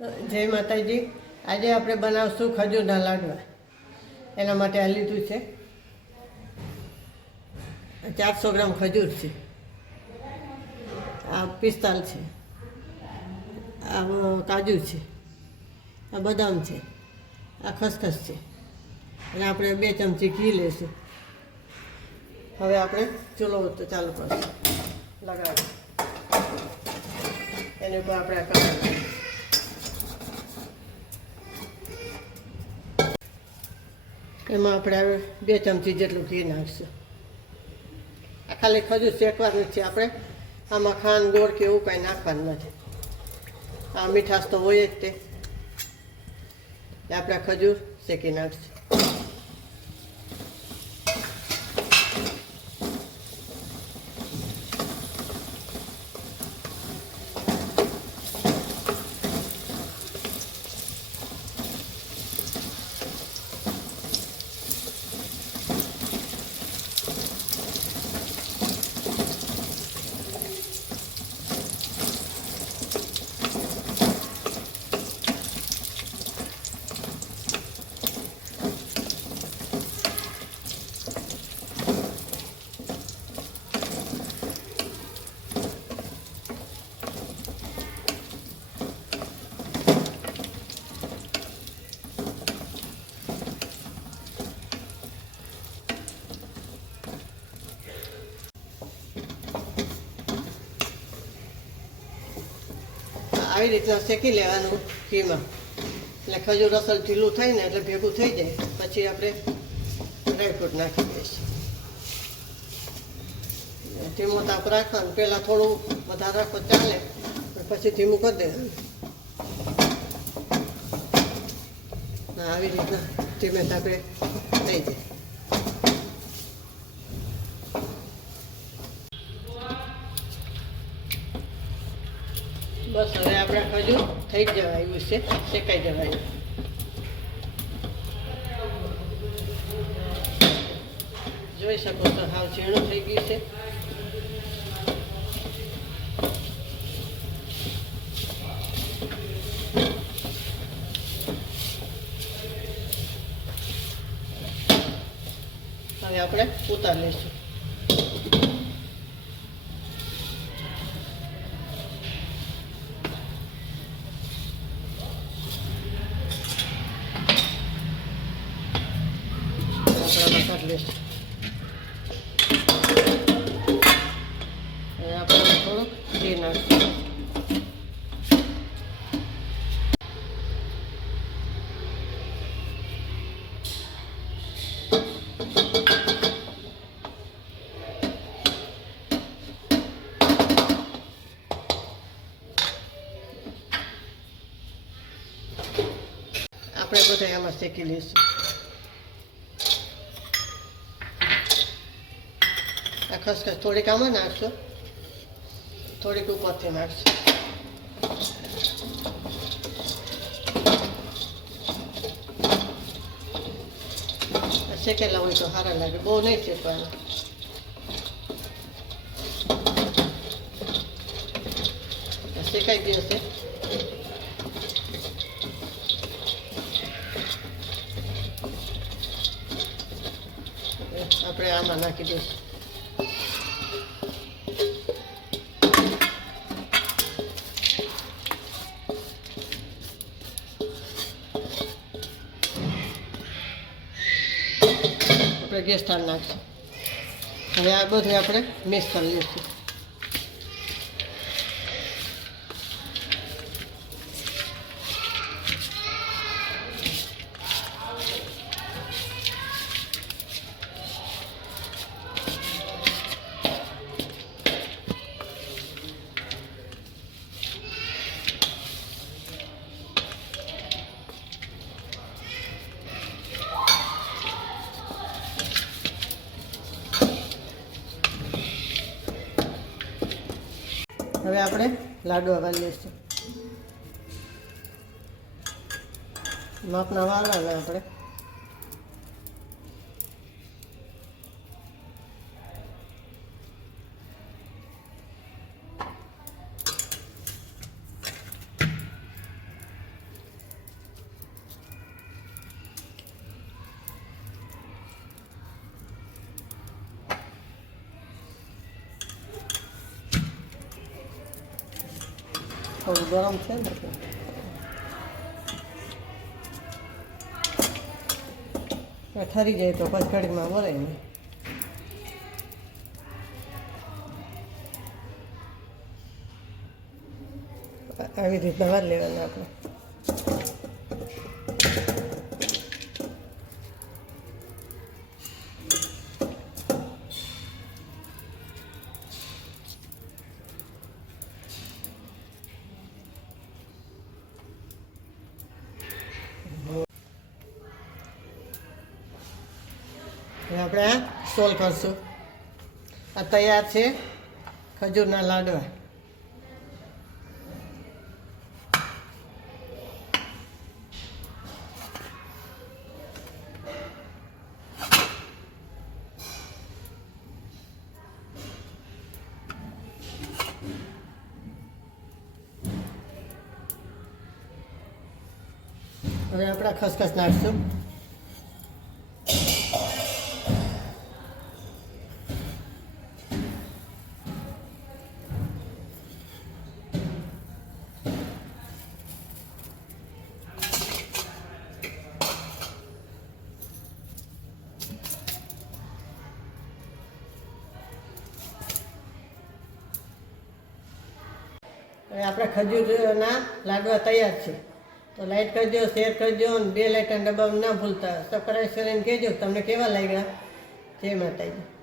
જય માતાજી। આજે આપણે બનાવશું ખજૂરના લાડવા। એના માટે આ લીધું છે 400 ગ્રામ ખજૂર છે, આ પિસ્તાલ છે, આ કાજુ છે, આ બદામ છે, આ ખસખસ છે અને આપણે 2 ચમચી ઘી લઈશું। હવે આપણે ચૂલો ચાલુ કરશું, લગાવી એની ઉપર આપણે આ એમાં આપણે હવે 2 ચમચી જેટલું ઘી નાખીશું। આ ખાલી ખજૂર શેકવાનું જ છે, આપણે આમાં ખાંડ ગોળ કે એવું કાંઈ નાખવાનું નથી। આ મીઠાશ તો હોય જ તે, આપણે ખજૂર શેકી નાખીશું। આવી રીતના શેકી લેવાનું ઘીમાં, એટલે ખજૂર અસલ ઢીલું થાય ને એટલે ભેગું થઈ જાય, પછી આપણે ડ્રાયફ્રૂટ નાખી દઈશું। ધીમો તાપ રાખવાનું, પહેલાં થોડું વધારે રાખો ચાલે, પછી ધીમું કરી દેવાનું। આવી રીતના ધીમે તાપે થઈ જાય। બસ હવે આપણે ખજૂર થઈ જ જવા આવ્યું છે, શેકાઈ જવા આવ્યું। જોઈ શકો તો હાવ ઝીણું થઈ ગયું છે। હવે આપણે ઉતારી લઈશું। કાઢી લઈશું। હવે આપણે થોડુંક ઘી નાખીશું। આપણે બધા એમાં શેકી લઈશું। આ ખસખસ થોડીક આમાં નાખશો, થોડીક ઉપરથી નાખશો। શેકેલા હોય તો સારા લાગે, બહુ નહીં શેકવાના। શેકાઈ ગયું છે, આપણે આમાં નાખી દઈશું। આપણે ગેસ થાળ નાખીશું। હવે આ બધું આપણે મિક્સ કરી લઈશું। હવે આપણે લાડવા વાળી લઈશું। માપના વાળવાના આપણે। થોડું ગરમ છે ને ઠરી જાય તો પછી કઢીમાં ભરાય ને આવી રીતના વાર લેવાના આપણે આપણે આ સોલ કરશું આ તૈયાર છે ખજૂરના લાડવા હવે આપણે ખસખસ નાખશું હવે આપણા ખજૂરના લાડવા તૈયાર છે તો લાઈક કરજો શેર કરજો અને બે લાઇકન દબાવવાનું ના ભૂલતા સબસ્ક્રાઈબ કરીને કહેજો તમને કેવા લાગ્યા જય માતાજી.